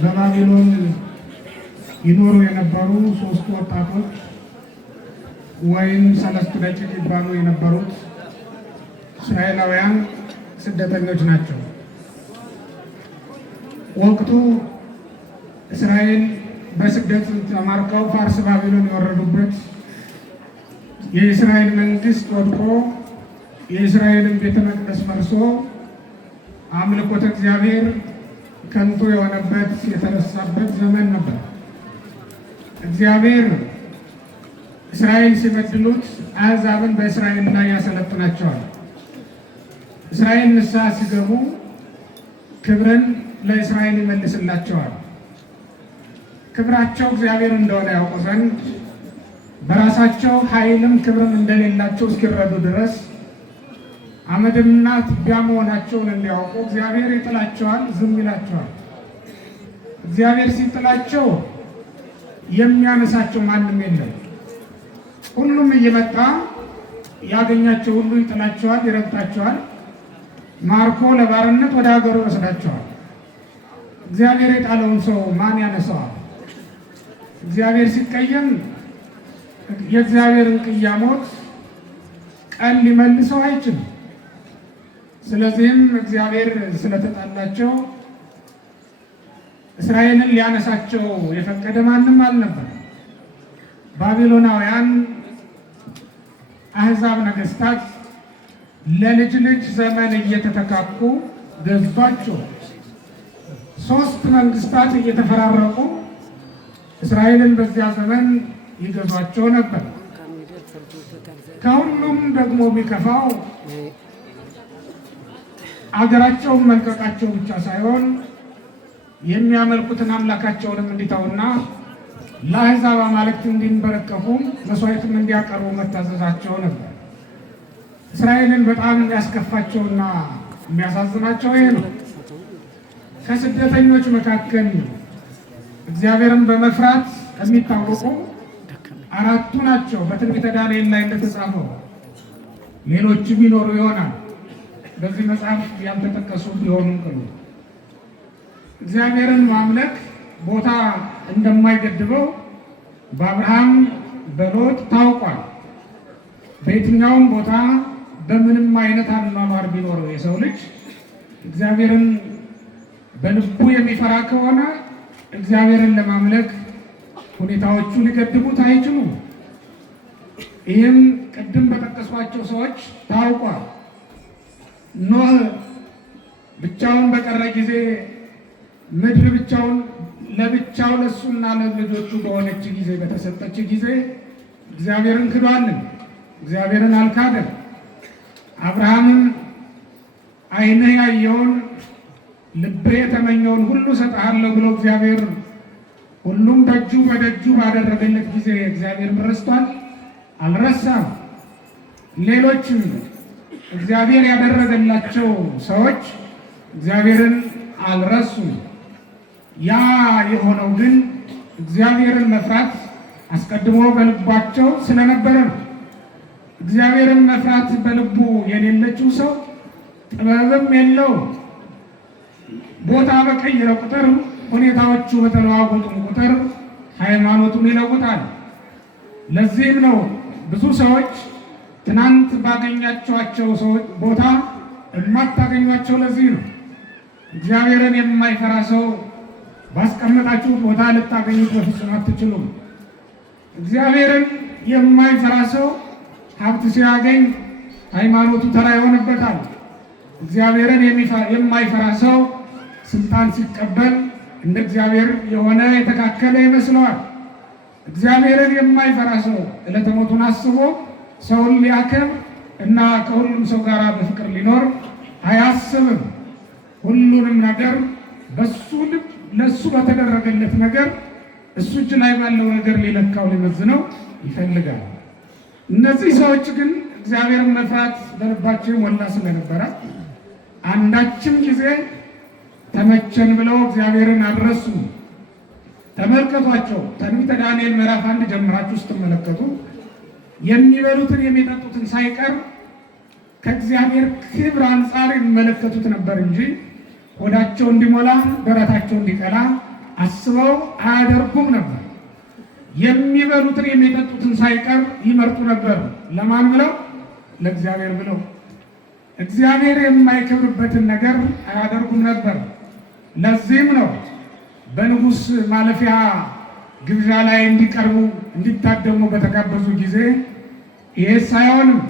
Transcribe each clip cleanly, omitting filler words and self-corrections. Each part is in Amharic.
በባቢሎን ይኖሩ የነበሩ ሶስት ወጣቶች ወይም ሰለስቱ ደቂቅ ይባሉ የነበሩት እስራኤላውያን ስደተኞች ናቸው። ወቅቱ እስራኤል በስደት ተማርከው ፋርስ ባቢሎን የወረዱበት፣ የእስራኤል መንግስት ወድቆ የእስራኤልን ቤተ መቅደስ ፈርሶ አምልኮተ እግዚአብሔር ከንቱ የሆነበት የተረሳበት ዘመን ነበር። እግዚአብሔር እስራኤል ሲበድሉት አሕዛብን በእስራኤል ላይ ያሰለጥናቸዋል። እስራኤል ንስሐ ሲገቡ ክብርን ለእስራኤል ይመልስላቸዋል። ክብራቸው እግዚአብሔር እንደሆነ ያውቁ ዘንድ በራሳቸው ኃይልም ክብርም እንደሌላቸው እስኪረዱ ድረስ አመድና ትቢያ መሆናቸውን እንዲያውቁ እግዚአብሔር ይጥላቸዋል፣ ዝም ይላቸዋል። እግዚአብሔር ሲጥላቸው የሚያነሳቸው ማንም የለም። ሁሉም እየመጣ ያገኛቸው ሁሉ ይጥላቸዋል፣ ይረግጣቸዋል፣ ማርኮ ለባርነት ወደ ሀገሩ ይወስዳቸዋል። እግዚአብሔር የጣለውን ሰው ማን ያነሳዋል? እግዚአብሔር ሲቀየም የእግዚአብሔርን ቅያሞት ቀን ሊመልሰው አይችልም። ስለዚህም እግዚአብሔር ስለተጣላቸው እስራኤልን ሊያነሳቸው የፈቀደ ማንም አልነበር። ባቢሎናውያን አሕዛብ ነገስታት ለልጅ ልጅ ዘመን እየተተካኩ ገዟቸው። ሶስት መንግስታት እየተፈራረቁ እስራኤልን በዚያ ዘመን ይገዟቸው ነበር። ከሁሉም ደግሞ ቢከፋው አገራቸውን መልቀቃቸው ብቻ ሳይሆን የሚያመልኩትን አምላካቸውንም እንዲተውና ለአሕዛብ አማልክት እንዲንበረከኩ መስዋዕትም እንዲያቀርቡ መታዘዛቸው ነበር። እስራኤልን በጣም የሚያስከፋቸውና የሚያሳዝናቸው ይሄ ነው። ከስደተኞች መካከል እግዚአብሔርን በመፍራት የሚታወቁ አራቱ ናቸው። በትንቢተ ዳንኤል ላይ እንደተጻፈው ሌሎችም ይኖሩ ይሆናል። በዚህ መጽሐፍ ያልተጠቀሱ ቢሆኑም ቅሉ እግዚአብሔርን ማምለክ ቦታ እንደማይገድበው በአብርሃም በሎጥ ታውቋል። በየትኛውም ቦታ በምንም አይነት አኗኗር ቢኖረው የሰው ልጅ እግዚአብሔርን በልቡ የሚፈራ ከሆነ እግዚአብሔርን ለማምለክ ሁኔታዎቹ ሊገድቡት አይችሉም። ይህም ቅድም በጠቀሷቸው ሰዎች ታውቋል። ኖህ ብቻውን በቀረ ጊዜ ምድር ብቻውን ለብቻው ለሱና ለልጆቹ በሆነች ጊዜ በተሰጠች ጊዜ እግዚአብሔርን ክዷልን፣ እግዚአብሔርን አልካደም። አብርሃምም ዓይንህ ያየውን ልቤ የተመኘውን ሁሉ እሰጥሃለሁ ብሎ እግዚአብሔር ሁሉም በእጁ በደጁ ባደረገለት ጊዜ እግዚአብሔር ረስቷል? አልረሳም። ሌሎችም እግዚአብሔር ያደረገላቸው ሰዎች እግዚአብሔርን አልረሱም። ያ የሆነው ግን እግዚአብሔርን መፍራት አስቀድሞ በልባቸው ስለነበረ ነው። እግዚአብሔርን መፍራት በልቡ የሌለችው ሰው ጥበብም የለው። ቦታ በቀየረ ቁጥር፣ ሁኔታዎቹ በተለዋወጡ ቁጥር ሃይማኖቱን ይለውጣል። ለዚህም ነው ብዙ ሰዎች ትናንት ባገኛቸዋቸው ሰዎች ቦታ የማታገኟቸው። ለዚህ ነው እግዚአብሔርን የማይፈራ ሰው ባስቀመጣችሁት ቦታ ልታገኙት በፍጹም አትችሉም። እግዚአብሔርን የማይፈራ ሰው ሀብት ሲያገኝ ሃይማኖቱ ተራ ይሆንበታል። እግዚአብሔርን የማይፈራ ሰው ስልጣን ሲቀበል እንደ እግዚአብሔር የሆነ የተካከለ ይመስለዋል። እግዚአብሔርን የማይፈራ ሰው ዕለተ ሞቱን አስቦ ሰውን ሊያከብር እና ከሁሉም ሰው ጋር በፍቅር ሊኖር አያስብም። ሁሉንም ነገር በሱ ልብ ለሱ በተደረገለት ነገር እሱ እጅ ላይ ባለው ነገር ሊለካው ሊመዝነው ይፈልጋል። እነዚህ ሰዎች ግን እግዚአብሔርን መፍራት በልባቸው ሞላ ስለነበረ አንዳችም ጊዜ ተመቸን ብለው እግዚአብሔርን አልረሱም። ተመልከቷቸው። ትንቢተ ዳንኤል ምዕራፍ 1 ጀምራችሁ ስትመለከቱ የሚበሉትን የሚጠጡትን ሳይቀር ከእግዚአብሔር ክብር አንጻር ይመለከቱት ነበር እንጂ ሆዳቸው እንዲሞላ ደረታቸው እንዲቀላ አስበው አያደርጉም ነበር። የሚበሉትን የሚጠጡትን ሳይቀር ይመርጡ ነበር። ለማን ብለው? ለእግዚአብሔር ብለው። እግዚአብሔር የማይከብርበትን ነገር አያደርጉም ነበር። ለዚህም ነው በንጉሥ ማለፊያ ግብዣ ላይ እንዲቀርቡ እንዲታደሙ በተጋበዙ ጊዜ ይሄ ሳይሆንም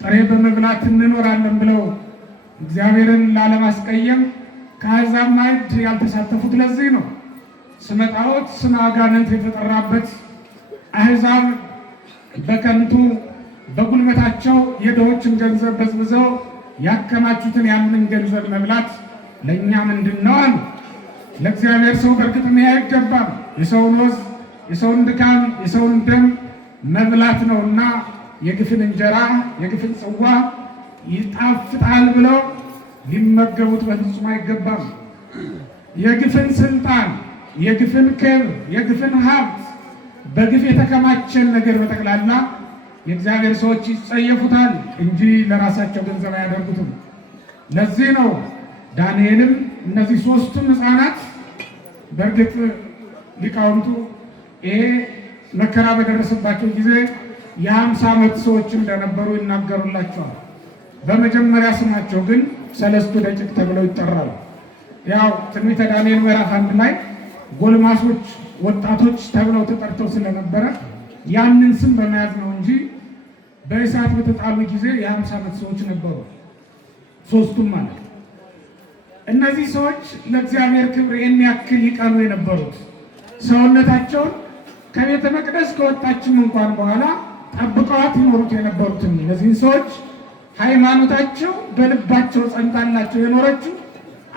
ጥሬ በመብላት እንኖራለን ብለው እግዚአብሔርን ላለማስቀየም ከአሕዛብ ማዕድ ያልተሳተፉት ለዚህ ነው። ስመ ጣዖት ስመ አጋንንት የተጠራበት አሕዛብ በከንቱ በጉልበታቸው የድሆችን ገንዘብ በዝብዘው ያከማቹትን ያንን ገንዘብ መብላት ለእኛ ምንድን ነው አሉ። ለእግዚአብሔር ሰው በእርግጥ ይሄ አይገባም። የሰውን ወዝ፣ የሰውን ድካም፣ የሰውን ደም መብላት ነውና የግፍን እንጀራ የግፍን ጽዋ ይጣፍጣል ብለው ሊመገቡት በፍጹም አይገባም። የግፍን ስልጣን፣ የግፍን ክብር፣ የግፍን ሀብት፣ በግፍ የተከማቸን ነገር በጠቅላላ የእግዚአብሔር ሰዎች ይጸየፉታል እንጂ ለራሳቸው ገንዘብ አያደርጉትም። ለዚህ ነው ዳንኤልም እነዚህ ሶስቱም ሕፃናት በእርግጥ ሊቃውንቱ ይሄ መከራ በደረሰባቸው ጊዜ የ50 ዓመት ሰዎች እንደነበሩ ይናገሩላቸዋል። በመጀመሪያ ስማቸው ግን ሰለስቱ ደቂቅ ተብለው ይጠራሉ። ያው ትንቢተ ዳንኤል ምዕራፍ 1 ላይ ጎልማሶች፣ ወጣቶች ተብለው ተጠርተው ስለነበረ ያንን ስም በመያዝ ነው እንጂ በእሳት በተጣሉ ጊዜ የ50 ዓመት ሰዎች ነበሩ፣ ሶስቱም ማለት ነው። እነዚህ ሰዎች ለእግዚአብሔር ክብር የሚያክል ይቀኑ የነበሩት ሰውነታቸውን ከቤተ መቅደስ ከወጣችም እንኳን በኋላ ጠብቀዋት ይኖሩት የነበሩትን እነዚህን ሰዎች ሃይማኖታቸው በልባቸው ጸንታላቸው የኖረችው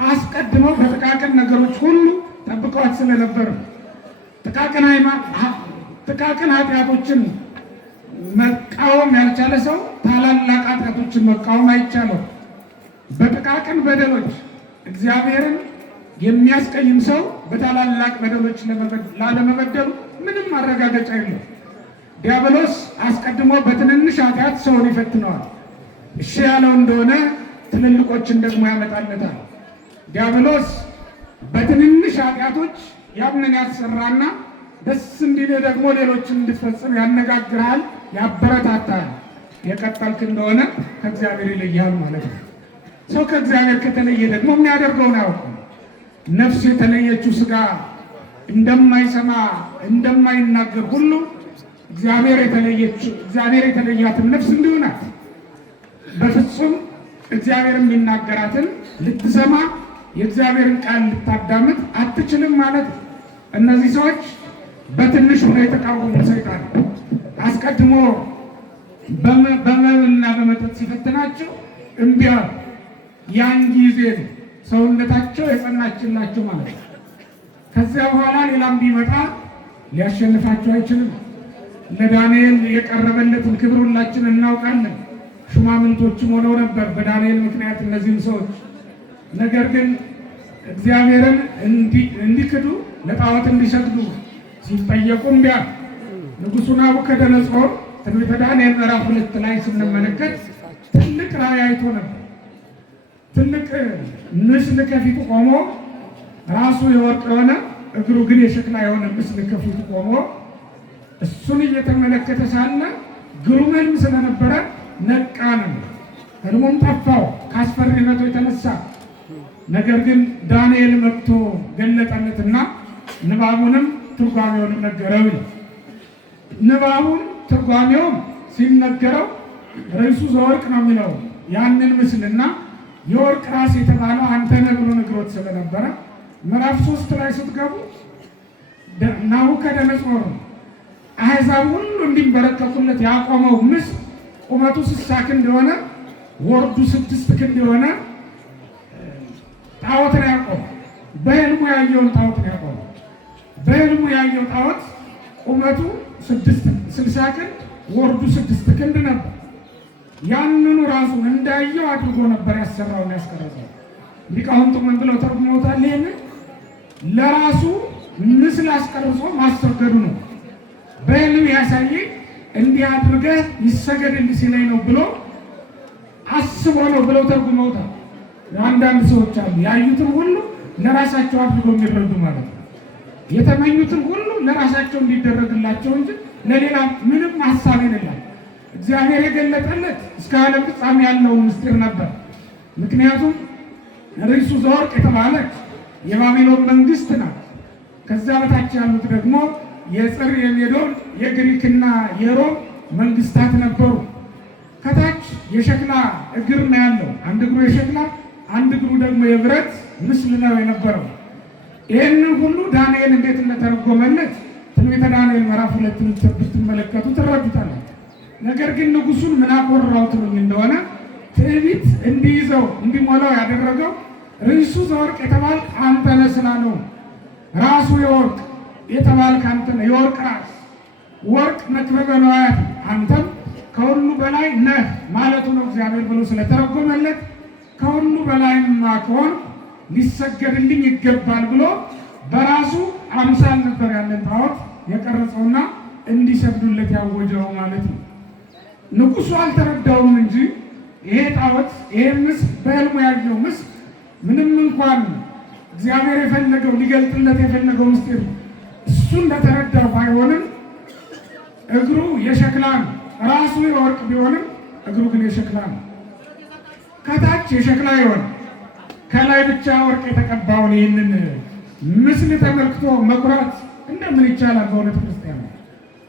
አስቀድመው በጥቃቅን ነገሮች ሁሉ ጠብቀዋት ስለነበር ጥቃቅን ኃጢአቶችን መቃወም ያልቻለ ሰው ታላላቅ ኃጢአቶችን መቃወም አይቻለው። በጥቃቅን በደሎች እግዚአብሔርን የሚያስቀይም ሰው በታላላቅ በደሎች ላለመበደሉ ምንም ማረጋገጫ የለው። ዲያብሎስ አስቀድሞ በትንንሽ ኃጢአት ሰውን ይፈትነዋል። እሺ ያለው እንደሆነ ትልልቆችን ደግሞ ያመጣለታል። ዲያብሎስ በትንንሽ ኃጢአቶች ያንን ያሰራና ደስ እንዲል ደግሞ ሌሎችን እንድትፈጽም ያነጋግርሃል፣ ያበረታታል። የቀጠልክ እንደሆነ ከእግዚአብሔር ይለያል ማለት ነው። ሰው ከእግዚአብሔር ከተለየ ደግሞ የሚያደርገውን አያውቅም። ነፍስ የተለየችው ስጋ እንደማይሰማ እንደማይናገር ሁሉ እግዚአብሔር የተለያትን ነፍስ እንዲሁ ናት። በፍጹም እግዚአብሔር የሚናገራትን ልትሰማ የእግዚአብሔርን ቃል ልታዳምጥ አትችልም ማለት ነው። እነዚህ ሰዎች በትንሹ ነው የተቃወሙ ሰይጣን አስቀድሞ በመብልና በመጠጥ ሲፈትናቸው እምቢ አሉ። ያን ጊዜ ሰውነታቸው የጸናችላቸው ማለት ነው። ከዚያ በኋላ ሌላም ቢመጣ ሊያሸንፋቸው አይችልም። ለዳንኤል የቀረበለትን ክብር ሁላችን እናውቃለን። ሹማምንቶችም ሆነው ነበር በዳንኤል ምክንያት እነዚህም ሰዎች። ነገር ግን እግዚአብሔርን እንዲክዱ ለጣዖት እንዲሰግዱ ሲጠየቁ እምቢ አሉ። ንጉሡ ናቡከደነፆር ትንቢተ ዳንኤል ምዕራፍ 2 ላይ ስንመለከት ትልቅ ራእይ አይቶ ነበር። ትልቅ ምስል ከፊቱ ቆሞ ራሱ የወርቅ የሆነ እግሩ ግን የሸክላ የሆነ ምስል ከፊቱ ቆሞ እሱን እየተመለከተ ሳለ ግሩም ሕልም ስለነበረ ነቃን። ሕልሙም ጠፋው ከአስፈሪነቱ የተነሳ። ነገር ግን ዳንኤል መጥቶ ገለጠለትና ንባቡንም ትርጓሜውንም ነገረው ይላል። ንባቡን ትርጓሜውም ሲነገረው ርዕሱ ዘወርቅ ነው የሚለው ያንን ምስልና የወርቅ ራስ የተባለው አንተ ነህ ብሎ ነግሮት ስለነበረ ምዕራፍ 3 ላይ ስትገቡ ናቡከደነፆር አሕዛብ ሁሉ እንዲንበረከኩለት ያቆመው ምስል ቁመቱ 60 ክንድ የሆነ ወርዱ 6 ክንድ የሆነ ጣዖት ነው ያቆመው። በሕልሙ ያየውን ጣዖት ነው ያቆመው። በሕልሙ ያየው ጣዖት ቁመቱ 60 ክንድ ወርዱ 6 ክንድ ነበር። ያንኑ ራሱን እንዳየው አድርጎ ነበር ያሰራውና ያስቀረጸው። ሊቃውንቱ ምን ብለው ተርጉመውታል? ይሄንን ለራሱ ምስል አስቀርጾ ማሰገዱ ነው። በሕልም ያሳየኝ እንዲህ አድርገህ ይሰገድልህ ሲለኝ ነው ብሎ አስቦ ነው ብለው ተርጉመውታል። አንዳንድ ሰዎች አሉ ያዩትን ሁሉ ለራሳቸው አድርጎ የሚረዱ ማለት ነው። የተመኙትን ሁሉ ለራሳቸው እንዲደረግላቸው እንጂ ለሌላ ምንም ሀሳብ የለም። እግዚአብሔር የገለጠለት እስከ ዓለም ፍጻሜ ያለውን ምስጢር ነበር። ምክንያቱም ርዕሱ ዘወርቅ የተባለች የባቢሎን መንግስት ናት። ከዛ በታች ያሉት ደግሞ የጽር፣ የሜዶን፣ የግሪክና የሮም መንግስታት ነበሩ። ከታች የሸክላ እግር ነው ያለው። አንድ እግሩ የሸክላ አንድ እግሩ ደግሞ የብረት ምስል ነው የነበረው። ይህንን ሁሉ ዳንኤል እንዴት እንደተረጎመለት ትንቢተ ዳንኤል ምዕራፍ 2 ብትመለከቱ ትረዱታላችሁ። ነገር ግን ንጉሱን ምን አኮራው ትሉኝ እንደሆነ ትዕቢት እንዲይዘው እንዲሞላው ያደረገው ርዕሱ ዘወርቅ የተባልክ አንተ ነህ ስላለው፣ ራሱ የወርቅ የተባልክ አንተ ነህ፣ የወርቅ ራስ ወርቅ መክበበ ነዋያት አንተም ከሁሉ በላይ ነህ ማለቱ ነው እግዚአብሔር ብሎ ስለተረጎመለት ከሁሉ በላይማ ከሆን ሊሰገድልኝ ይገባል ብሎ በራሱ አምሳል ነበር ያለን ጣዖት የቀረጸውና እንዲሰግዱለት ያወጀው ማለት ነው። ንጉሱ አልተረዳውም እንጂ ይሄ ጣዖት ይሄ ምስል በሕልሙ ያየው ምስል ምንም እንኳን እግዚአብሔር የፈለገው ሊገልጥለት የፈለገው ምስጢር እሱ እንደተረዳው ባይሆንም እግሩ የሸክላ ነው። ራሱ የወርቅ ቢሆንም እግሩ ግን የሸክላ ነው። ከታች የሸክላ የሆነ ከላይ ብቻ ወርቅ የተቀባውን ይህንን ምስል ተመልክቶ መኩራት እንደምን ይቻላል? በእውነት ክርስቲያን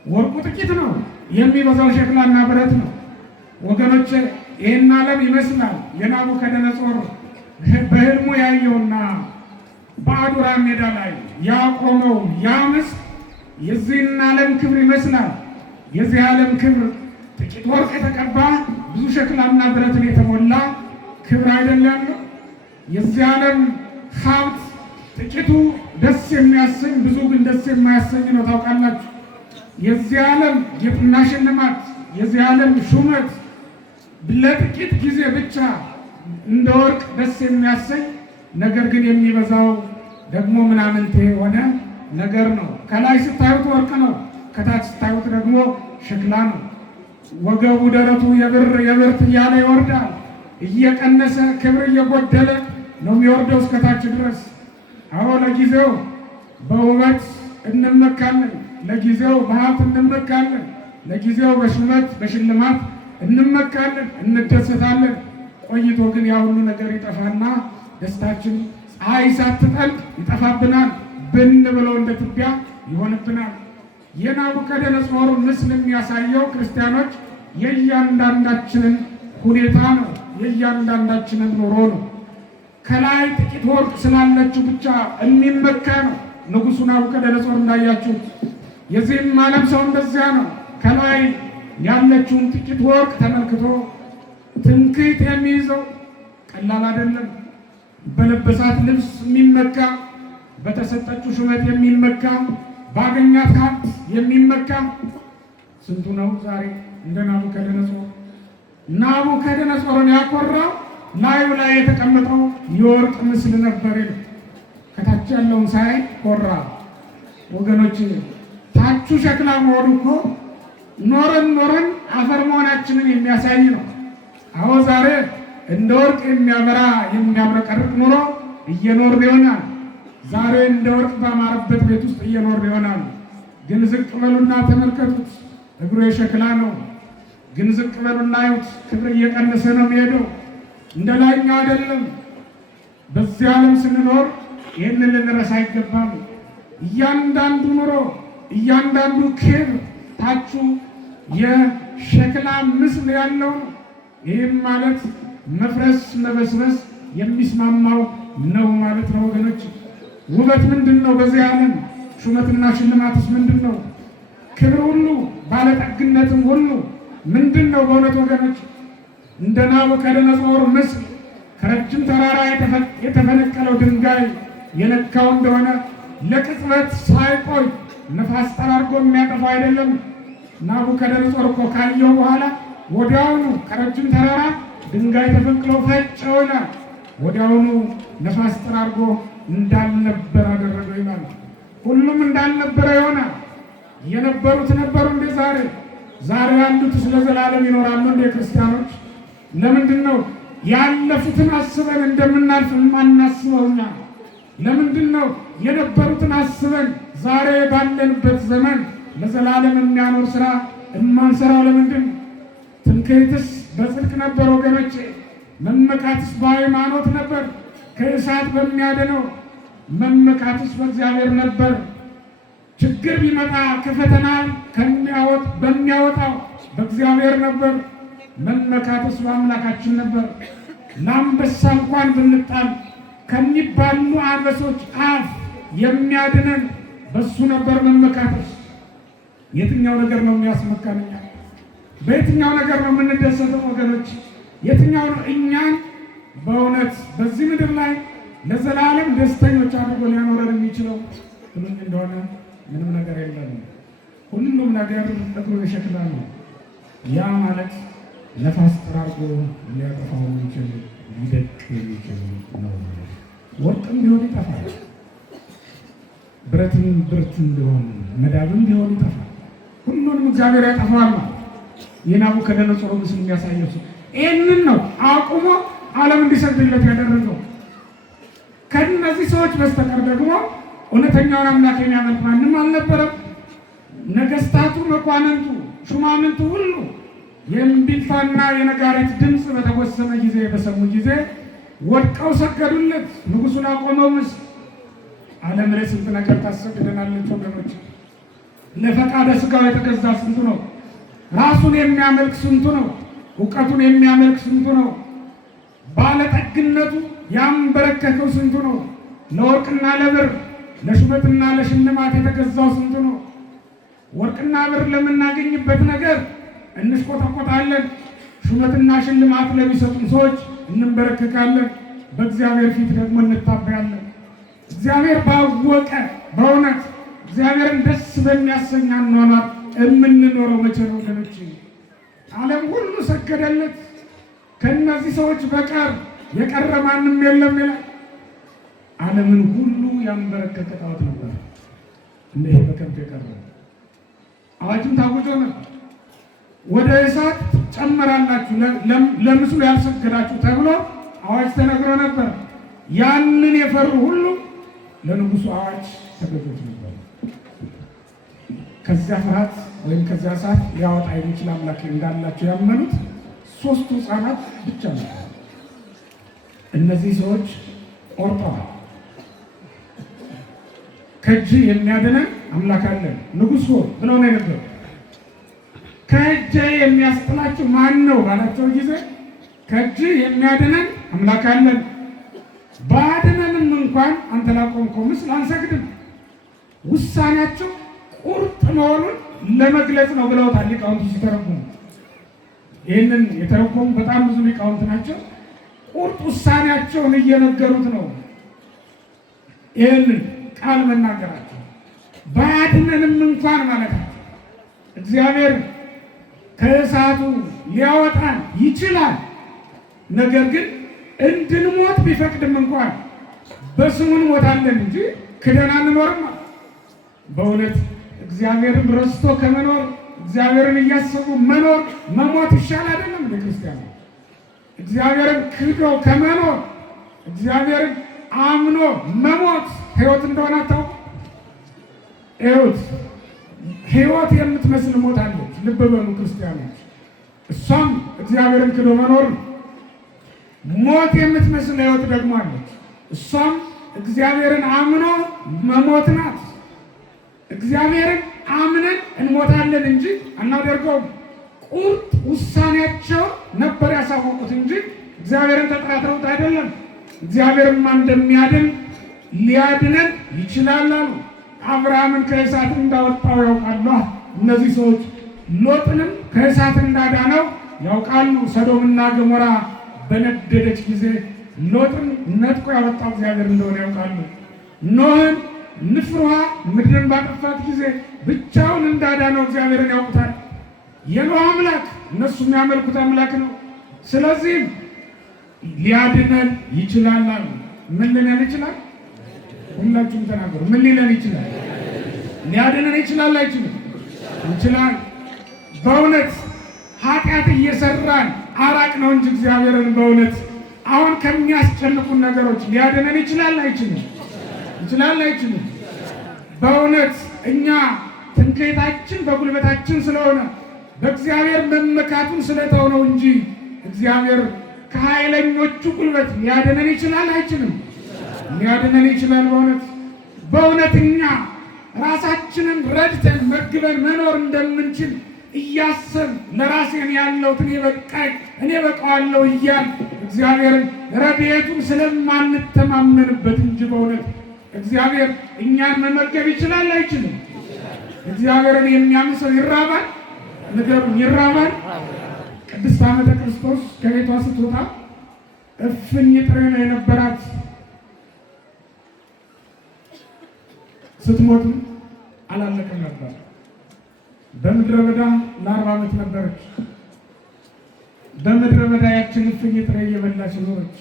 ወርቁ ጥቂት ነው፣ የሚበዛው ሸክላና ብረት ነው። ወገኖች ይህን ዓለም ይመስላል የናቡከደነጾር በሕልሙ ያየውና በአዱራ ሜዳ ላይ ያቆመው ያ ምስል የዚህን ዓለም ክብር ይመስላል። የዚህ ዓለም ክብር ጥቂት ወርቅ የተቀባ ብዙ ሸክላና ብረትን የተሞላ ክብር አይደለም። የዚህ ዓለም ሀብት ጥቂቱ ደስ የሚያሰኝ ብዙ ግን ደስ የማያሰኝ ነው። ታውቃላችሁ። የዚህ ዓለም ጌጥና ሽልማት፣ የዚህ ዓለም ሹመት ለጥቂት ጊዜ ብቻ እንደ ወርቅ ደስ የሚያሰኝ ነገር ግን የሚበዛው ደግሞ ምናምንቴ የሆነ ነገር ነው። ከላይ ስታዩት ወርቅ ነው፣ ከታች ስታዩት ደግሞ ሸክላ ነው። ወገቡ ደረቱ የብርት እያለ ይወርዳል። እየቀነሰ ክብር እየጎደለ ነው የሚወርደው እስከታች ድረስ። አዎ ለጊዜው በውበት እንመካለን፣ ለጊዜው በሀብት እንመካለን፣ ለጊዜው በሹመት በሽልማት እንመካለን፣ እንደሰታለን። ቆይቶ ግን ያ ሁሉ ነገር ይጠፋና ደስታችን ፀሐይ ሳትጠልቅ ይጠፋብናል። ብን ብለው እንደ ትቢያ ይሆንብናል። የናቡከደነጾር ምስል የሚያሳየው ክርስቲያኖች የእያንዳንዳችንን ሁኔታ ነው፣ የእያንዳንዳችንን ኑሮ ነው። ከላይ ጥቂት ወርቅ ስላለችው ብቻ የሚመካ ነው። ንጉሡ ናቡከደነጾር እንዳያችሁት የዚህም ዓለም ሰው እንደዚያ ነው። ከላይ ያለችውን ጥቂት ወርቅ ተመልክቶ ትምክህት የሚይዘው ቀላል አይደለም። በለበሳት ልብስ የሚመካ፣ በተሰጠችው ሹመት የሚመካ፣ ባገኛት ሀብት የሚመካ ስንቱ ነው ዛሬ እንደ ናቡከደነጾር። ናቡከደነጾርን ያኮራው ላዩ ላይ የተቀመጠው የወርቅ ምስል ነበር። ከታች ያለውን ሳይ ኮራ። ወገኖች ታቹ ሸክላ መሆኑ እኮ ኖረን ኖረን አፈር መሆናችንን የሚያሳይ ነው። አዎ ዛሬ እንደ ወርቅ የሚያበራ የሚያብረቀርቅ ኑሮ እየኖርን ይሆናል። ዛሬ እንደ ወርቅ ባማረበት ቤት ውስጥ እየኖርን ይሆናል። ግን ዝቅ በሉና ተመልከቱት፣ እግሩ የሸክላ ነው። ግን ዝቅ በሉና እዩት፣ ክብር እየቀነሰ ነው የሚሄደው፣ እንደ ላይኛው አይደለም። በዚህ ዓለም ስንኖር ይህንን ልንረሳ አይገባም። እያንዳንዱ ኑሮ እያንዳንዱ ክብር ታቹ የሸክላ ምስል ያለው ነው። ይህም ማለት መፍረስ መበስበስ የሚስማማው ነው ማለት ነው ወገኖች። ውበት ምንድን ነው? በዚህ ዓለም ሹመትና ሽልማትስ ምንድን ነው? ክብር ሁሉ ባለጠግነትም ሁሉ ምንድን ነው? በእውነት ወገኖች እንደ ናቡከደነጾር ምስል ከረጅም ተራራ የተፈነቀለው ድንጋይ የነካው እንደሆነ ለቅጽበት ሳይቆይ ነፋስ ጠራርጎ የሚያጠፋው አይደለም። ናቡከደነጾር እኮ ካየው በኋላ ወዲያውኑ ከረጅም ተራራ ድንጋይ ተፈንቅሎ ፈጨው ይላል። ወዲያውኑ ነፋስ ጠራርጎ እንዳልነበር አደረገው ይላል። ሁሉም እንዳልነበረ ይሆናል። የነበሩት ነበሩ እንደ ዛሬ ያሉት ስለ ዘላለም ይኖራሉ እንደ ክርስቲያኖች። ለምንድን ነው ያለፉትን አስበን እንደምናልፍ ማናስበው እኛ? ለምንድን ነው የነበሩትን አስበን ዛሬ ባለንበት ዘመን ለዘላለም የሚያኖር ስራ የማንሰራው ለምንድን? ትምክህትስ በጽድቅ ነበር ወገኖቼ። መመካትስ በሃይማኖት ነበር። ከእሳት በሚያድነው መመካትስ በእግዚአብሔር ነበር። ችግር ቢመጣ ከፈተና በሚያወጣው በእግዚአብሔር ነበር። መመካትስ በአምላካችን ነበር። ለአንበሳ እንኳን ብንጣል ከሚባሉ አንበሶች አፍ የሚያድነን በሱ ነበር መመካትስ። የትኛው ነገር ነው የሚያስመካን? በየትኛው ነገር ነው የምንደሰተው ወገኖች? የትኛው ነው እኛን በእውነት በዚህ ምድር ላይ ለዘላለም ደስተኞች አድርጎ ሊያኖረን የሚችለው ትሉኝ እንደሆነ ምንም ነገር የለም። ሁሉም ነገር እግሩ የሸክላ ነው። ያ ማለት ነፋስ ጠራርጎ ሊያጠፋው የሚችል ሊደቅ የሚችል ነው። ወርቅም ቢሆን ይጠፋል፣ ብረትም ብርትም ቢሆን መዳብም ቢሆን ይጠፋል። ሁሉንም እግዚአብሔር ያጠፋዋል ማለት የናቡከደነፆር ምስል የሚያሳየው ይህንን ነው አቁሞ ዓለም እንዲሰግድለት ያደረገው። ከእነዚህ ሰዎች በስተቀር ደግሞ እውነተኛውን አምላክ የሚያመልክ ማንም አልነበረም። ነገስታቱ፣ መኳንንቱ፣ ሹማምንቱ ሁሉ የእምቢልታና የነጋሪት ድምፅ በተወሰነ ጊዜ በሰሙ ጊዜ ወድቀው ሰገዱለት። ንጉሱን አቆመው ምስል። ዓለም ላይ ስንት ነገር ታሰግደናለች ወገኖች። ለፈቃደ ስጋው የተገዛ ስንቱ ነው? ራሱን የሚያመልክ ስንቱ ነው? እውቀቱን የሚያመልክ ስንቱ ነው? ባለጠግነቱ ያንበረከከው ስንቱ ነው? ለወርቅና ለብር ለሹመትና ለሽልማት የተገዛው ስንቱ ነው? ወርቅና ብር ለምናገኝበት ነገር እንሽቆጠቆጣለን። ሹመትና ሽልማት ለሚሰጡን ሰዎች እንበረከካለን። በእግዚአብሔር ፊት ደግሞ እንታበያለን። እግዚአብሔር ባወቀ በእውነት እግዚአብሔርን ደስ በሚያሰኝ አኗኗር የምንኖረው መቼ ነው ወገኖች? ዓለም ሁሉ ሰገደለት፣ ከእነዚህ ሰዎች በቀር የቀረ ማንም የለም ይላል። ዓለምን ሁሉ ያንበረከከ ጣዖት ነበር። እንዲህ በከንቱ የቀረ አዋጅም ታውጆ ነበር። ወደ እሳት ጨመራላችሁ ለምስሉ ያልሰገዳችሁ ተብሎ አዋጅ ተነግሮ ነበር። ያንን የፈሩ ሁሉ ለንጉሱ አዋጅ ተገዦች ነበር። ከዚያ ፍርሃት ወይም ከዚያ እሳት ሊያወጣ የሚችል አምላክ እንዳላቸው ያመኑት ሶስቱ ሕፃናት ብቻ ነበር። እነዚህ ሰዎች ቆርጠዋል። ከእጅ የሚያድነን አምላክ አለን ንጉሥ ሆይ ብለው ነው የነበሩ። ከእጅ የሚያስጥላችሁ ማን ነው ባላቸው ጊዜ ከእጅ የሚያድነን አምላክ አለን፣ ባድነንም እንኳን አንተ ላቆምከው ምስል አንሰግድም። ውሳኔያቸው ቁርጥ መሆኑን ለመግለጽ ነው ብለውታል ሊቃውንቱ ሲተረጉሙ። ይህንን የተረጎሙ በጣም ብዙ ሊቃውንት ናቸው። ቁርጥ ውሳኔያቸውን እየነገሩት ነው ይህንን ቃል መናገራቸው። ባያድነንም እንኳን ማለታቸው እግዚአብሔር ከእሳቱ ሊያወጣን ይችላል። ነገር ግን እንድንሞት ቢፈቅድም እንኳን በስሙ እንሞታለን እንጂ ክደን አንኖርም። በእውነት እግዚአብሔርን ረስቶ ከመኖር እግዚአብሔርን እያሰቡ መኖር መሞት ይሻል አይደለም? እንደ ክርስቲያን እግዚአብሔርን ክዶ ከመኖር እግዚአብሔርን አምኖ መሞት ሕይወት እንደሆነ አታውቁ? ሕይወት የምትመስል ሞት አለች። ልብ በሉ ክርስቲያኖች፣ እሷም እግዚአብሔርን ክዶ መኖር ነው። ሞት የምትመስል ሕይወት ደግሞ አለች። እሷም እግዚአብሔርን አምኖ መሞት ናት። እግዚአብሔርን አምነን እንሞታለን እንጂ አናደርገውም። ቁርጥ ውሳኔያቸው ነበር ያሳወቁት እንጂ እግዚአብሔርን ተጠራጥረውት አይደለም። እግዚአብሔርማ እንደሚያድን ሊያድነን ይችላል አሉ። አብርሃምን ከእሳት እንዳወጣው ያውቃሉ እነዚህ ሰዎች። ሎጥንም ከእሳት እንዳዳነው ያውቃሉ። ሰዶምና ገሞራ በነደደች ጊዜ ሎጥን ነጥቆ ያወጣው እግዚአብሔር እንደሆነ ያውቃሉ። ኖህን ንፍር ውሃ ምድርን ባጠፋት ጊዜ ብቻውን እንዳዳነው እግዚአብሔርን ያውቁታል። የኖህ አምላክ እነሱ የሚያመልኩት አምላክ ነው። ስለዚህም ሊያድነን ይችላል አሉ። ምን ሊለን ይችላል? ሁላችሁም ተናገሩ። ምን ሊለን ይችላል? ሊያድነን ይችላል አይችልም? ይችላል። በእውነት ኃጢአት እየሰራን አራቅ ነው እንጂ እግዚአብሔርን በእውነት አሁን ከሚያስጨንቁን ነገሮች ሊያድነን ይችላል አይችልም? ይችላል አይችልም? በእውነት እኛ ትምክህታችን በጉልበታችን ስለሆነ በእግዚአብሔር መመካቱን ስለተው እንጂ እግዚአብሔር ከኃይለኞቹ ጉልበት ሊያድነን ይችላል አይችልም? ሊያድነን ይችላል። በእውነት እኛ ራሳችንን ረድተን መግበን መኖር እንደምንችል እያሰብን ለራሴን ያለውትን እኔ በቃዋለሁ እያል እግዚአብሔርን ረድኤቱን ስለማንተማመንበት እንጂ በእውነት እግዚአብሔር እኛን መመገብ ይችላል አይችልም? እግዚአብሔርን የሚያምን ሰው ይራባል? ንገሩኝ፣ ይራባል? ቅድስት ዓመተ ክርስቶስ ከቤቷ ስትወጣ እፍኝ ጥሬ ነው የነበራት። ስትሞት አላለቀም ነበር። በምድረ በዳ ለ40 ዓመት ነበረች። በምድረ በዳ ያችን እፍኝ ጥሬ እየበላች ኖረች።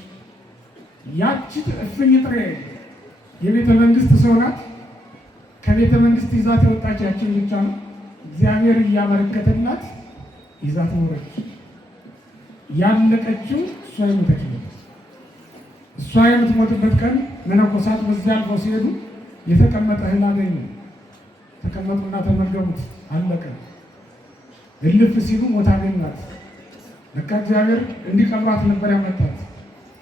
ያቺ እፍኝ ጥሬ የቤተ መንግስት ሰው ናት። ከቤተ መንግስት ይዛት የወጣች ያችን ብቻ ነው እግዚአብሔር እያበረከተላት ይዛት ኖረች። ያለቀችው እሷ የሞተችበት። እሷ የምትሞትበት ቀን መነኮሳት በዚያ አልፈው ሲሄዱ የተቀመጠ እህል አገኙ። ተቀመጡና ተመገቡት፣ አለቀ። እልፍ ሲሉ ሞታ አገኟት። ለካ እግዚአብሔር እንዲቀብራት ነበር ያመጣት።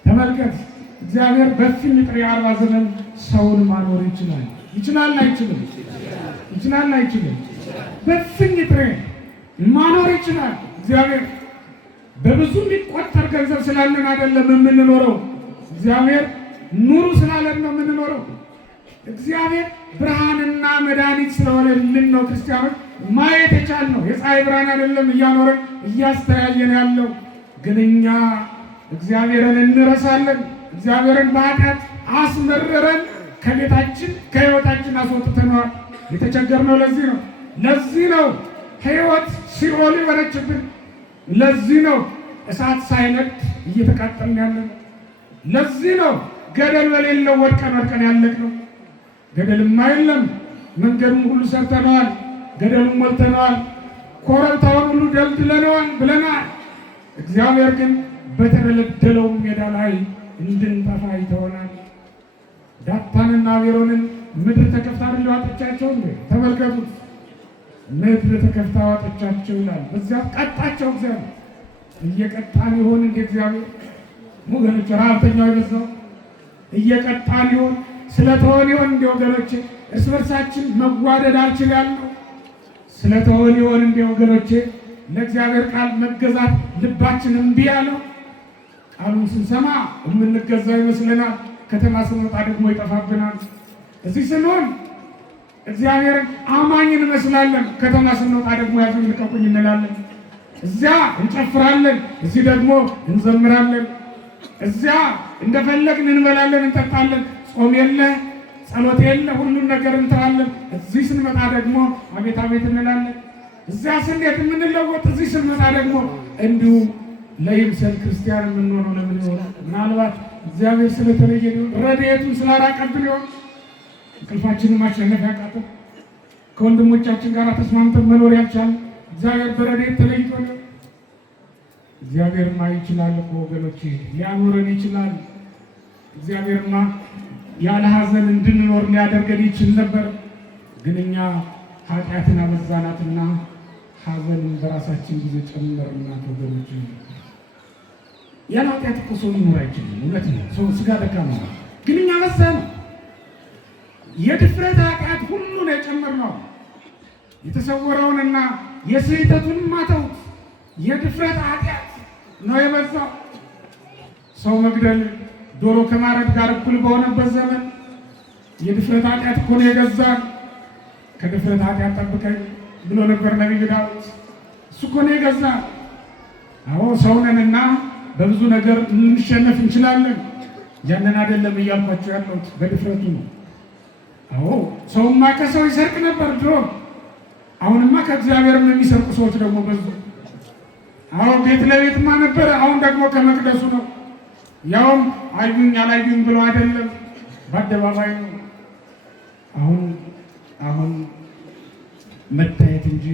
ተመልከት፣ እግዚአብሔር በእፍኝ ጥሬ 40 ዘመን ሰውን ማኖር ይችላል። ይችላል አይችልም? ይችላል አይችልም? በእፍኝ ጥሬ ማኖር ይችላል እግዚአብሔር። በብዙ የሚቆጠር ገንዘብ ስላለን አይደለም የምንኖረው። እግዚአብሔር ኑሩ ስላለን ነው የምንኖረው። እግዚአብሔር ብርሃንና መድኃኒት ስለሆነልን ነው ክርስቲያኖች ማየት የቻልነው። የፀሐይ ብርሃን አይደለም እያኖረን እያስተያየን ያለው። ግን እኛ እግዚአብሔርን እንረሳለን። እግዚአብሔርን በኃጢአት አስመረረን፣ ከቤታችን ከሕይወታችን አስወጥተነዋል። የተቸገርነው ለዚህ ነው ሕይወት ሲኦል የሆነችብን። ለዚህ ነው እሳት ሳይነድ እየተቃጠልን ያለነው። ለዚህ ነው ገደል በሌለው ወድቀን ያለቅነው። ገደልማ የለም፣ መንገዱን ሁሉ ሰርተነዋል፣ ገደሉን ሞልተነዋል፣ ኮረብታውን ሁሉ ደልድለነዋል ብለናል። እግዚአብሔር ግን በተደለደለው ሜዳ ላይ እንድንጠፋ ይተወናል። ዳታንና አቤሮንን ምድር ተከፍታ ዋጠቻቸው። ተመልከቱት፣ ምድር ተከፍታ ዋጠቻቸው ይላል። በዚያ ቀጣቸው። እግዚአብሔር እየቀጣን ይሆን እንደ እግዚአብሔር ወገኖች? ረሃብተኛው የበዛው እየቀጣን ይሆን? ስለተወን ይሆን እንደ ወገኖቼ? እርስ በርሳችን መጓደድ አልችል ያልነው ስለተወን ይሆን እንደ ወገኖቼ? ለእግዚአብሔር ቃል መገዛት ልባችን እምቢ ያለው? ቃሉን ስንሰማ የምንገዛ ይመስለናል። ከተማ ስንወጣ ደግሞ ይጠፋብናል። እዚህ ስንሆን እግዚአብሔርን አማኝ እንመስላለን። ከተማ ስንወጣ ደግሞ ያዙኝ ልቀቁኝ እንላለን። እዚያ እንጨፍራለን፣ እዚህ ደግሞ እንዘምራለን። እዚያ እንደፈለግን እንበላለን፣ እንጠጣለን። ጾም የለ ጸሎት የለ ሁሉን ነገር እንተዋለን። እዚህ ስንመጣ ደግሞ አቤት አቤት እንላለን። እዚያ ስንሄድ የምንለወጥ፣ እዚህ ስንመጣ ደግሞ እንዲሁ ለይምሰል ክርስቲያን የምንሆነው ለምን ይሆናል? ምናልባት እግዚአብሔር ስለተለየ ሊሆን፣ ረድኤቱን ስላራቀብን ይሆን? እንቅልፋችንን ማሸነፍ ያቃተን፣ ከወንድሞቻችን ጋር ተስማምተን መኖር ያልቻልን እግዚአብሔር በረድኤት ተለይቶ ነው። እግዚአብሔርማ ይችላል እኮ ወገኖቼ፣ ሊያኖረን ይችላል። እግዚአብሔርማ ያለ ሐዘን እንድንኖር ሊያደርገን ይችል ነበር። ግን እኛ ኃጢአትን አበዛናትና ሐዘንን በራሳችን ጊዜ ጨመርናት ወገኖቼ። ያለ ኃጢአት እኮ ሰው ሊኖር አይችልም። እውነት ነው፣ ሰው ስጋ ደካማ ነው። ግን እኛ በዛን የድፍረት ኃጢአት ሁሉን የጨመርነው የተሰወረውንና የስህተቱን ማተውት የድፍረት ኃጢአት ነው የበዛው። ሰው መግደል ዶሮ ከማረድ ጋር እኩል በሆነበት ዘመን የድፍረት ኃጢአት እኮ ነው የገዛን። ከድፍረት ኃጢአት ጠብቀኝ ብሎ ነበር ነቢዩ ዳዊት። እሱ እኮ ነው የገዛን። አዎ ሰው ነንና በብዙ ነገር ልንሸነፍ እንችላለን። ያንን አይደለም እያልኳቸው ያለሁት፣ በድፍረቱ ነው። አዎ ሰውማ ከሰው ይሰርቅ ነበር ድሮ። አሁንማ ከእግዚአብሔርም የሚሰርቁ ሰዎች ደግሞ በዙ። አዎ ቤት ለቤትማ ነበረ፣ አሁን ደግሞ ከመቅደሱ ነው። ያውም አዩኝ አላዩኝ ብሎ አይደለም፣ በአደባባይ ነው። አሁን መታየት እንጂ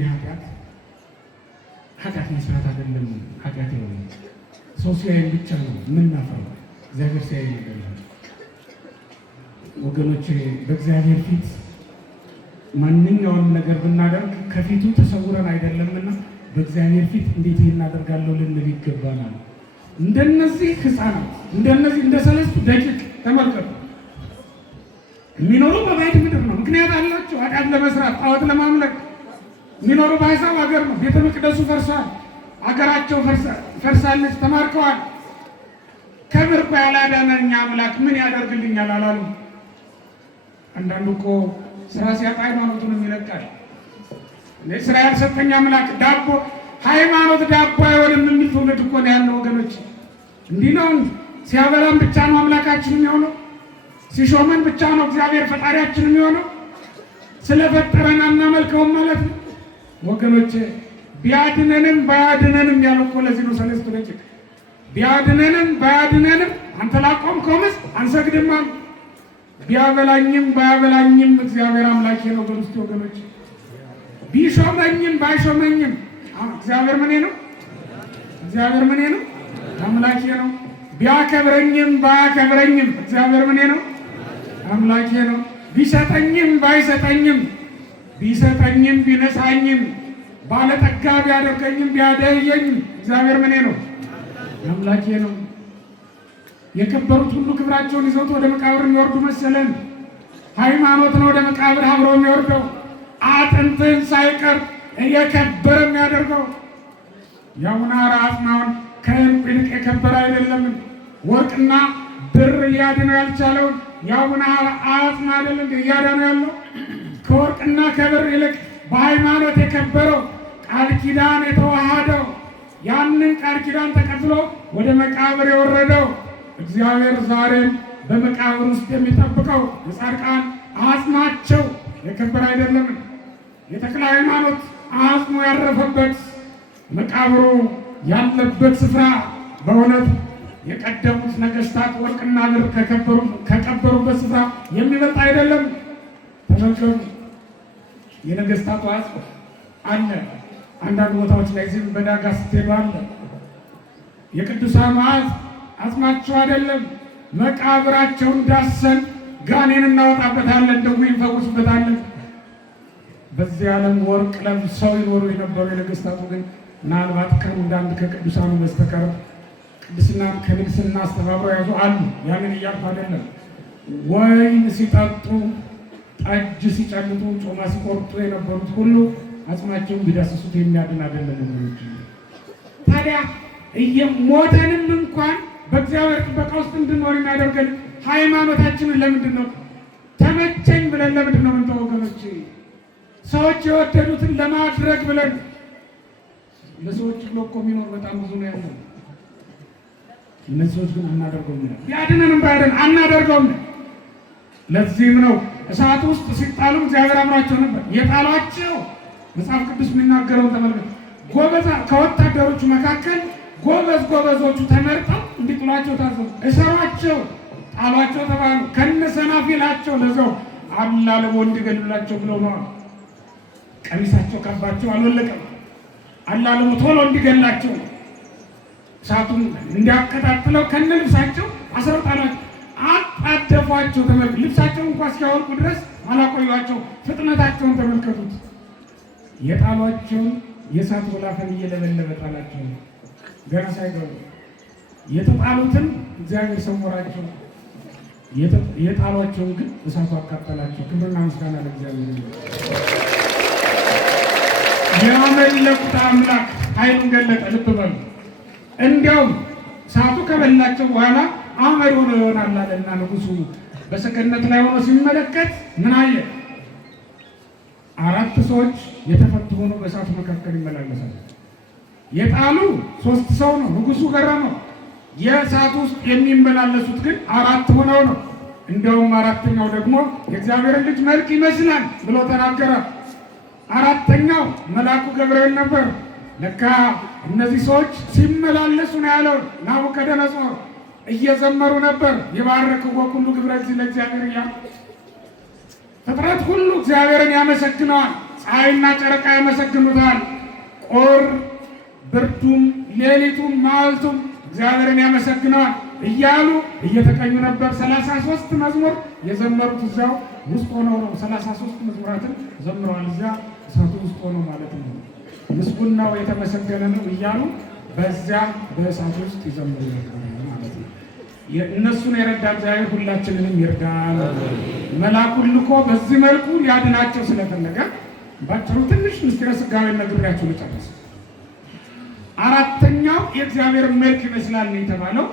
ኃጢአት መስራት አይደለም። ኃጢአት ነው ሰው ሲያይ ብቻ ነው የምናፈረው። እግዚአብሔር ሲያይ ይገኛል። ወገኖች በእግዚአብሔር ፊት ማንኛውንም ነገር ብናደርግ ከፊቱ ተሰውረን አይደለምና በእግዚአብሔር ፊት እንዴት እናደርጋለሁ ልንል ይገባናል። እንደነዚህ ሕፃናት እንደነዚህ እንደ 3 ደቂቅ ተመልከቱ። የሚኖሩ በባዕድ ምድር ነው። ምክንያት አላቸው። ኃጢአት ለመስራት ጣዖት ለማምለክ የሚኖሩ በአሕዛብ ሀገር ነው። ቤተ መቅደሱ ፈርሷል። አገራቸው ፈርሳለች። ተማርከዋል። ከምርኮ ያላዳነኝ አምላክ ምን ያደርግልኛል አላሉ። አንዳንዱ እኮ ስራ ሲያጣ ሃይማኖቱንም ይለቃል። ስራ ያልሰጠኝ አምላክ ዳቦ ሃይማኖት ዳቦ አይሆንም የሚል ትውልድ እኮ ነው ያለው ወገኖች። እንዲህ ነው። ሲያበላን ብቻ ነው አምላካችን የሚሆነው። ሲሾመን ብቻ ነው እግዚአብሔር ፈጣሪያችን የሚሆነው። ስለፈጠረን አናመልከውም ማለት ነው ወገኖች። ቢያድነንም ባያድነንም ያለው እኮ ለዚህ ነው 3 ደቂቅ። ቢያድነንም ባያድነንም አንተ ላቆምከው ምስል አንሰግድም። ቢያበላኝም ባያበላኝም እግዚአብሔር አምላኬ ነው በውስጥ ወገኖች። ቢሾመኝም ባይሾመኝም እግዚአብሔር ምኔ ነው? እግዚአብሔር ምኔ ነው? አምላኬ ነው። ቢያከብረኝም ባያከብረኝም እግዚአብሔር ምኔ ነው? አምላኬ ነው። ቢሰጠኝም ባይሰጠኝም ቢሰጠኝም ቢነሳኝም ባለጠጋ ቢያደርገኝም ቢያደየኝም እግዚአብሔር ምኔ ነው? አምላኬ ነው። የከበሩት ሁሉ ክብራቸውን ይዘውት ወደ መቃብር የሚወርዱ መሰለን። ሃይማኖት ነው ወደ መቃብር አብሮ የሚወርደው። አጥንትን ሳይቀር እየከበረ የሚያደርገው ያውና አጽናውን ከዕንቁ ይልቅ የከበረ አይደለም። ወርቅና ብር ሊያድነው ያልቻለውን ያውና አጽም አይደለም እያዳነው ያለው። ከወርቅና ከብር ይልቅ በሃይማኖት የከበረው ቃል ኪዳን የተዋሃደው ያንን ቃል ኪዳን ተቀብሎ ወደ መቃብር የወረደው እግዚአብሔር ዛሬም በመቃብር ውስጥ የሚጠብቀው የጻድቃን አጽማቸው የከበረ አይደለም። የተክለ ሃይማኖት አጽሙ ያረፈበት መቃብሩ ያለበት ስፍራ በእውነት የቀደሙት ነገስታት ወርቅና ብር ከቀበሩበት ስፍራ የሚበልጥ አይደለም። ተመልከቱ፣ የነገስታቱ አጽም አለ። አንዳንድ ቦታዎች ላይ ዝም በዳጋ ስትሄዱ አለ። የቅዱሳን አጽማቸው አይደለም። መቃብራቸውን ዳሰን ጋኔን እናወጣበታለን፣ ደግሞ እንፈውስበታለን። በዚህ ዓለም ወርቅ ለብሰው ይኖሩ የነበሩ የነገስታቱ ግን ምናልባት ከአንዳንድ ከቅዱሳኑ በስተቀር ቅድስና ከንግስና አስተባብረው ያዙ አሉ። ያንን እያልኩ አይደለም። ወይን ሲጠጡ፣ ጠጅ ሲጨልጡ፣ ጮማ ሲቆርጡ የነበሩት ሁሉ አጽማቸውን ቢዳስሱት የሚያድን አይደለም። ታዲያ እየሞተንም እንኳን በእግዚአብሔር ጥበቃ ውስጥ እንድንኖር የሚያደርገን ሃይማኖታችንን ለምንድን ነው? ተመቸኝ ብለን ለምንድን ነው የምንተው ወገኖች? ሰዎች የወደዱትን ለማድረግ ብለን ለሰዎች ብሎ እኮ የሚኖር በጣም ብዙ ነው ያለው። እነዚህ ሰዎች ግን አናደርገውም ነው። ቢያድነንም ባያድን አናደርገውም። ለዚህም ነው እሳት ውስጥ ሲጣሉ እግዚአብሔር አምሯቸው ነበር። የጣሏቸው መጽሐፍ ቅዱስ የሚናገረውን ተመልከቱ። ጎበዛ ከወታደሮቹ መካከል ጎበዞቹ ተመርጠው እንዲጥሏቸው ታዘዙ። እሰሯቸው፣ ጣሏቸው ተባሉ። ከነሰናፊላቸው ለዘው አላለቦ እንዲገሉላቸው ብለው ነው። ቀሚሳቸው ካባቸው አልወለቀም። አላለቦ ቶሎ እንዲገላቸው እሳቱን እንዲያቀጣጥለው ከነ ልብሳቸው አስረው ጣሏቸው። አጣደፏቸው። ተመልከቱ። ልብሳቸውን እንኳን እስኪያወልቁ ድረስ አላቆዩቸው። ፍጥነታቸውን ተመልከቱት። የጣሏቸውን የእሳት ወላፈን እየለበለበ ጣላቸው። ገና ሳይገቡ የተጣሉትን እግዚአብሔር ሰወራቸው። የጣሏቸውን ግን እሳቱ አቃጠላቸው። ክብርና ምስጋና ለእግዚአብሔር ይሁን። ያመለኩት አምላክ ኃይሉን ገለጠ። ልብ በሉ። እንዲያውም እሳቱ ከበላቸው በኋላ አመድ ሆኖ ይሆናል አለና ንጉሡ በሰገነት ላይ ሆኖ ሲመለከት ምን አየ? 4 ሰዎች የተፈቱ ሆኖ በእሳቱ መካከል ይመላለሳሉ። የጣሉ 3 ሰው ነው። ንጉሡ ገረመው። የእሳት ውስጥ የሚመላለሱት ግን 4 ሆነው ነው። እንዲያውም 4ኛው ደግሞ የእግዚአብሔርን ልጅ መልክ ይመስላል ብሎ ተናገረ። 4ኛው መልአኩ ገብርኤል ነበር። ለካ እነዚህ ሰዎች ሲመላለሱ ነው ያለው ናቡከደነፆር። እየዘመሩ ነበር። የባረክዎ ሁሉ ግብረ እጅ ለእግዚአብሔር እያሉ ፍጥረት ሁሉ እግዚአብሔርን ያመሰግነዋል። ፀሐይና ጨረቃ ያመሰግኑታል። ቁር ብርዱም ሌሊቱም መዓልቱም እግዚአብሔርን ያመሰግነዋል። እያሉ እየተቀኙ ነበር። 33 መዝሙር የዘመሩት እዚያው ውስጥ ሆነው ነው። 33 መዝሙራትን ዘምረዋል እዚያ እሳቱ ውስጥ ሆነው ማለት ነው። ምስጉን ነው የተመሰገነ ነው እያሉ በዚያ በእሳቱ ውስጥ ይዘምሩ ነበር ማለት ነው። እነሱን የረዳ እግዚአብሔር ሁላችንንም ይርዳል። መልአኩን ልኮ በዚህ መልኩ ሊያድናቸው ስለፈለገ ባጭሩ ትንሽ ምስጢረ ሥጋዌን ነግሬያችሁ ልጨርስ። አራተኛው የእግዚአብሔር መልክ ይመስላል ነው የተባለው።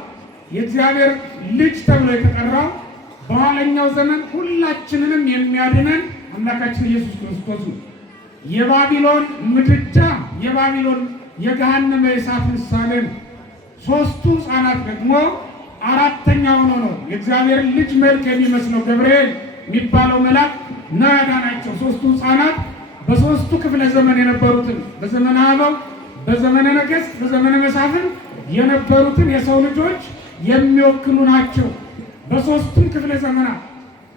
የእግዚአብሔር ልጅ ተብሎ የተጠራው በኋለኛው ዘመን ሁላችንንም የሚያድነን አምላካችን ኢየሱስ ክርስቶስ ነው። የባቢሎን ምድጃ፣ የባቢሎን የገሃነመ እሳት ምሳሌ ነው። ሦስቱ ሕፃናት ደግሞ አራተኛው ነው የእግዚአብሔር ልጅ መልክ የሚመስለው ገብርኤል የሚባለው መልአክ ነው ያዳናቸው። ሦስቱ ሕፃናት በሦስቱ ክፍለ ዘመን የነበሩትን በዘመነ አበው፣ በዘመነ ነገሥት፣ በዘመነ መሳፍንት የነበሩትን የሰው ልጆች የሚወክሉ ናቸው። በሦስቱም ክፍለ ዘመናት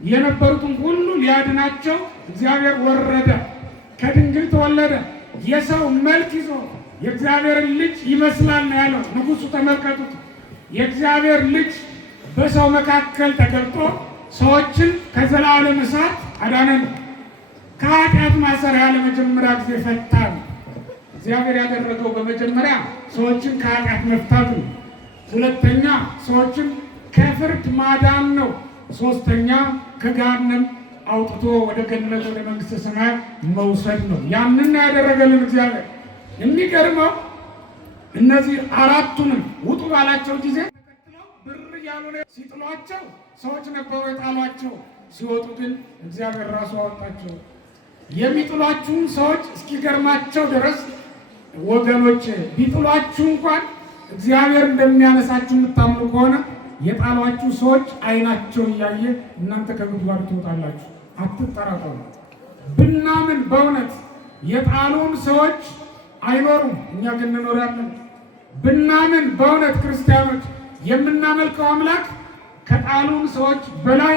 የነበሩትን ሁሉ ሊያድናቸው እግዚአብሔር ወረደ፣ ከድንግል ተወለደ። የሰው መልክ ይዞ የእግዚአብሔርን ልጅ ይመስላል ነው ያለው ንጉሡ። ተመልከቱት፣ የእግዚአብሔር ልጅ በሰው መካከል ተገልጦ ሰዎችን ከዘላለም እሳት አዳነን። ከኃጢአት ማሰሪያ ለመጀመሪያ ጊዜ ፈታን። እግዚአብሔር ያደረገው በመጀመሪያ ሰዎችን ከኃጢአት መፍታት ነው። ሁለተኛ ሰዎችን ከፍርድ ማዳን ነው። ሶስተኛ ከገሃነም አውጥቶ ወደ ገነት ወደ መንግሥተ ሰማያት መውሰድ ነው። ያንን ያደረገልን እግዚአብሔር። የሚገርመው እነዚህ አራቱንም ውጡ ባላቸው ጊዜ ተከትለው ብር እያሉ ሲጥሏቸው ሰዎች ነበሩ የጣሏቸው። ሲወጡ ግን እግዚአብሔር ራሱ አወጣቸው። የሚጥሏችሁን ሰዎች እስኪገርማቸው ድረስ ወገኖች ቢጥሏችሁ እንኳን እግዚአብሔር እንደሚያነሳችሁ የምታምኑ ከሆነ የጣሏችሁ ሰዎች ዓይናቸውን እያየ እናንተ ከጉድጓድ ትወጣላችሁ፣ አትጠራጠሩ። ብናምን በእውነት የጣሉን ሰዎች አይኖሩም፣ እኛ ግን እንኖራለን። ብናምን በእውነት ክርስቲያኖች የምናመልከው አምላክ ከጣሉን ሰዎች በላይ